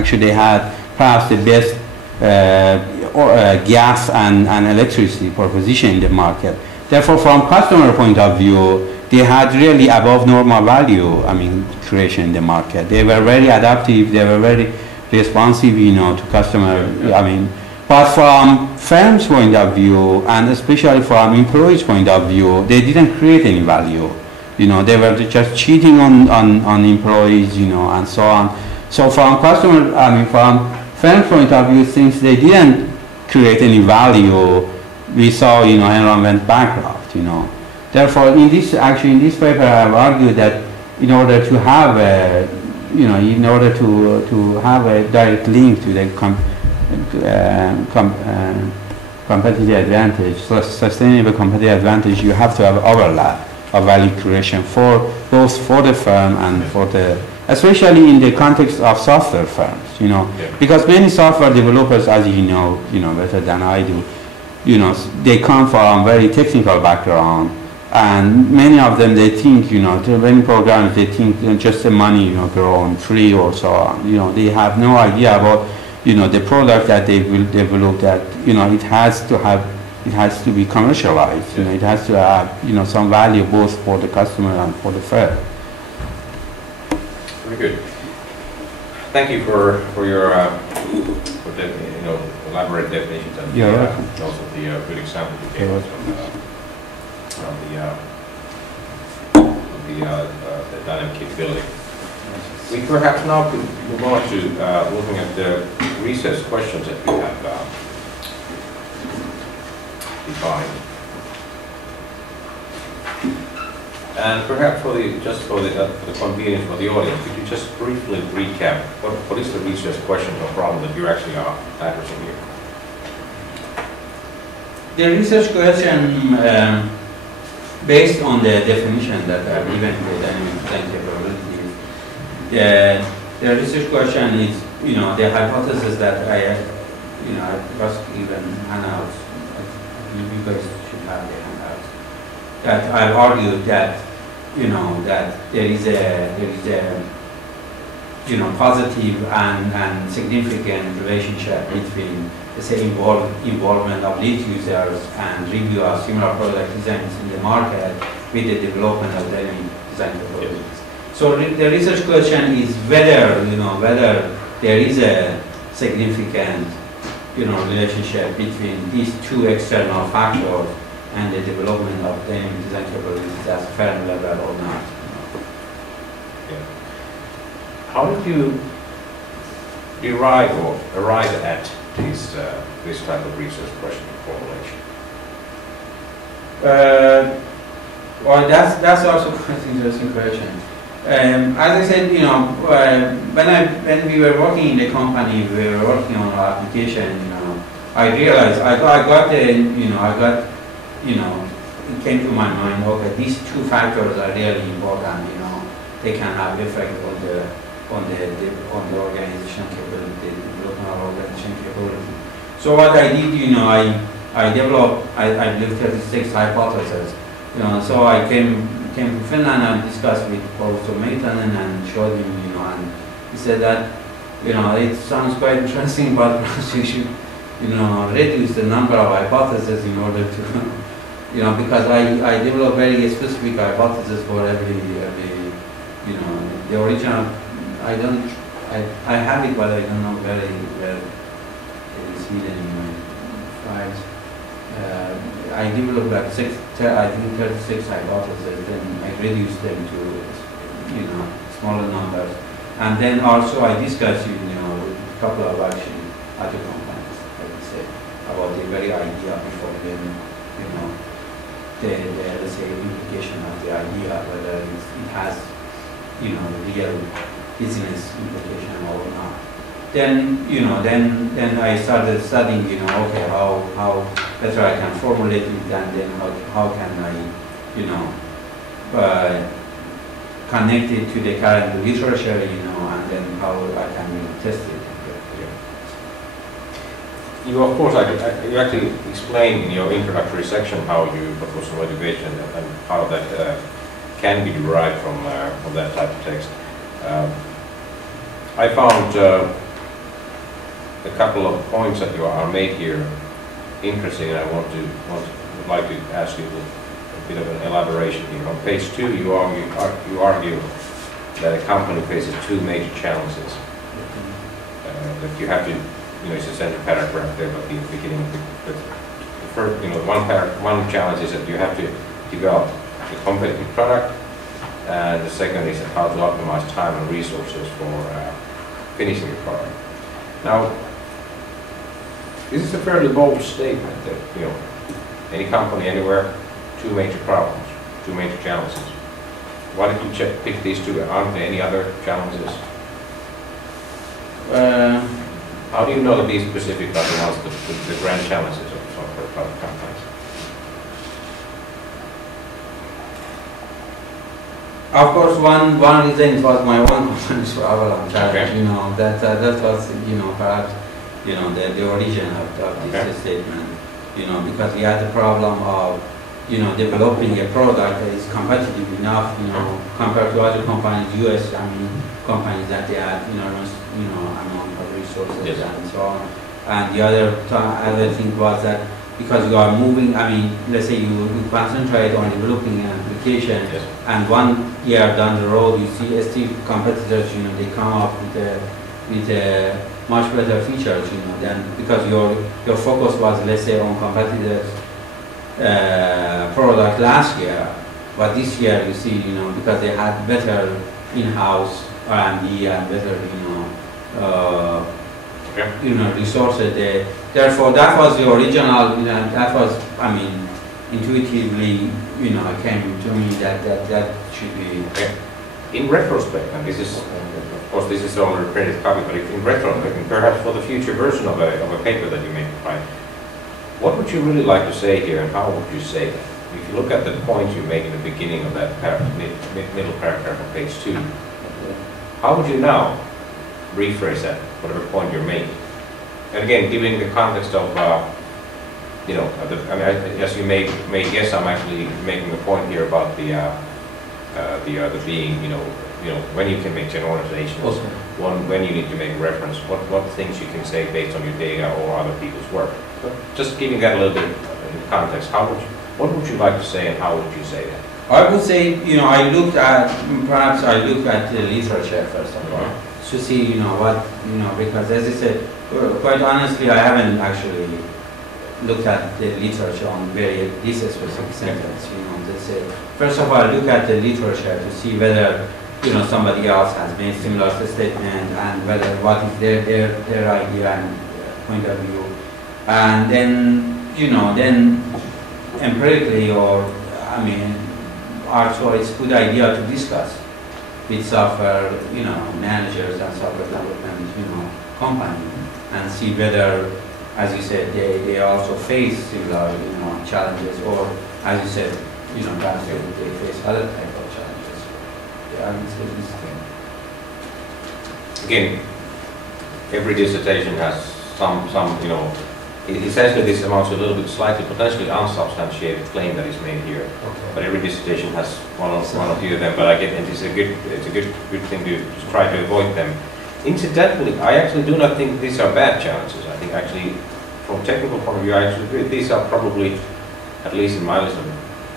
Actually, they had perhaps the best gas and electricity proposition in the market. Therefore, from customer point of view, they had really above normal value, I mean, creation in the market. They were very adaptive, they were very responsive, you know, to customer, I mean, but from firms' point of view, and especially from employees' point of view, they didn't create any value. You know, they were just cheating on employees, you know, and so on. So from customer, I mean, from firms' point of view, since they didn't create any value, we saw, you know, Enron went bankrupt, you know. Therefore, in this paper, I have argued that in order to have a, you know, in order to have a direct link to the competitive advantage, sustainable competitive advantage, you have to have overlap of value creation for both for the firm and for the, especially in the context of software firms, you know, because many software developers, as you know better than I do, you know, they come from very technical background, and many of them, they think, you know, to many programs, they think, you know, just the money, you know, grow on tree or so on. You know, they have no idea about, you know, the product that they will develop, that, you know, it has to be commercialized. You know, it has to have, you know, some value both for the customer and for the firm. Very good. Thank you for your for the, you know, elaborate definitions and also the good example you gave us of the dynamic capability. We perhaps now could move on to looking at the research questions that we have defined. And perhaps just for the convenience for the audience, could you just briefly recap what is the research question or problem that you actually are addressing here? The research question, based on the definition that I've given for dynamic design capabilities, the research question is, you know, the hypothesis that I was given handouts. You guys should have the handouts. That I've argued that, you know, that there is a you know, positive and significant relationship between, let's say, involvement of lead users and review of similar product designs in the market with the development of dynamic design capabilities. So the research question is whether, you know, whether there is a significant, you know, relationship between these two external factors and the development of dynamic design capabilities at firm level or not. Yeah. How did you derive or arrive at this type of research question formulation? Well, that's also quite an interesting question. As I said, you know, when we were working in the company, we were working on our application. You know, I realized it came to my mind. Okay, these two factors are really important. You know, they can have effect on the organization capability, development of organization capability. So what I did, you know, I built 36 hypotheses. You know, so I came to Finland and discussed with Professor Meitanen and showed him, you know, and he said that, you know, it sounds quite interesting, but perhaps you should, you know, reduce the number of hypotheses in order to, you know, because I developed very specific hypotheses for every, you know, the original. I have it, but I don't know where it is hidden in my files. I developed like 36 hypotheses, then I reduced them to, you know, smaller numbers. And then also I discussed, you know, with a couple of actually other companies, like I said, about the very idea before then, you know, the let's say, implication of the idea, whether it has, you know, real business implication or not. Then, you know, then I started studying, you know, okay, how better I can formulate it, and then how can I, you know, connect it to the current literature, you know, and then how I can, you know, test it. You, of course, you actually explain in your introductory section what was the motivation and how that can be derived from that type of text. I found a couple of points that you are made here interesting, and I would like to ask you a bit of an elaboration here. On page 2, you argue that a company faces two major challenges. That you have to, it's a central paragraph there, but the beginning of the first, one challenge is that you have to develop a competitive product, and the second is how to optimize time and resources for finishing the product. Now, this is a fairly bold statement that, any company anywhere, two major problems, two major challenges. Why did you pick these two? Aren't there any other challenges? How do you know that these specific are the ones, the grand challenges of software product companies? Of course, one reason was my own company's problem. Okay. That was, perhaps, the origin of this statement. Because we had the problem of, developing a product that is competitive enough, compared to other companies, US, companies that they had, amount of resources. Yes. And so on. And the other thing was that because you are moving, let's say you concentrate on developing an application, Yes. and 1 year down the road you see still competitors, they come up with much better features, than because your focus was, let's say, on competitors' product last year, but this year you see, because they had better in-house R&D and better, resources. Therefore, that was the original. That was, intuitively, it came to me that should be. Okay. In retrospect, and this is, of course, this is only a printed copy, but in retrospect, and perhaps for the future version of a paper that you may write, what would you really like to say here, and how would you say that? If you look at the point you make in the beginning of that middle paragraph on page 2, how would you now rephrase that, whatever point you're making? And again, given the context of, as you may guess, I'm actually making a point here about the being, when you can make generalizations, when you need to make reference, what things you can say based on your data or other people's work. But just giving that a little bit in context, what would you like to say, and how would you say that? I would say, I looked at the literature first of all, to see, because as I said, quite honestly, I haven't actually looked at the literature on this specific sentence. Let's say, first of all, look at the literature to see whether, somebody else has made similar statement, and whether what is their idea and point of view, and then, then empirically, or also it's a good idea to discuss with software, managers and software development, company, and see whether, as you said, they also face similar, challenges, or as you said, perhaps they face other type of challenges. I would say this thing. Again, every dissertation has some, essentially this amounts to a little bit slightly, potentially unsubstantiated claim that is made here. Okay. But every dissertation has one or few of them. But again, it's a good thing to just try to avoid them. Incidentally, I actually do not think these are bad challenges. I think actually, from a technical point of view, I actually agree. These are probably, at least in my list,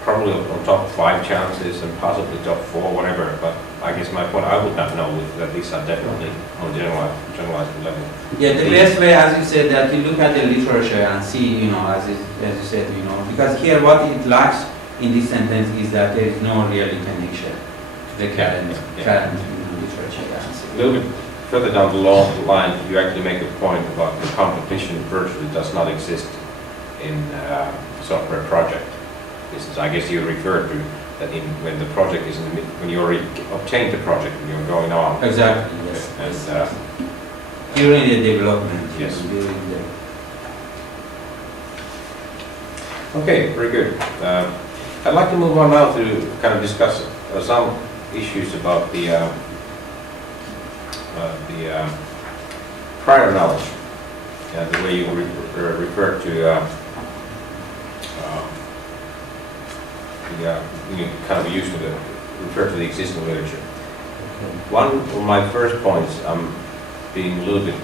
probably on top 5 challenges and possibly top 4, whatever. But I guess my point, I would not know that these are definitely on generalized level. Yeah, the best way, as you said, that you look at the literature and see, as you said, because here what it lacks in this sentence is that there is no real connection to the current literature. A little bit further down the line, you actually make a point about the competition virtually does not exist in software project. This is, I guess you referred to that when the project is when you already obtained the project and you're going on. Exactly. Yes. And during the development. Yes. During the. Okay, very good. I'd like to move on now to kind of discuss some issues about the prior knowledge, and the way you refer to you kind of used to refer to the existing literature. Okay. One of my first points, I'm being a little bit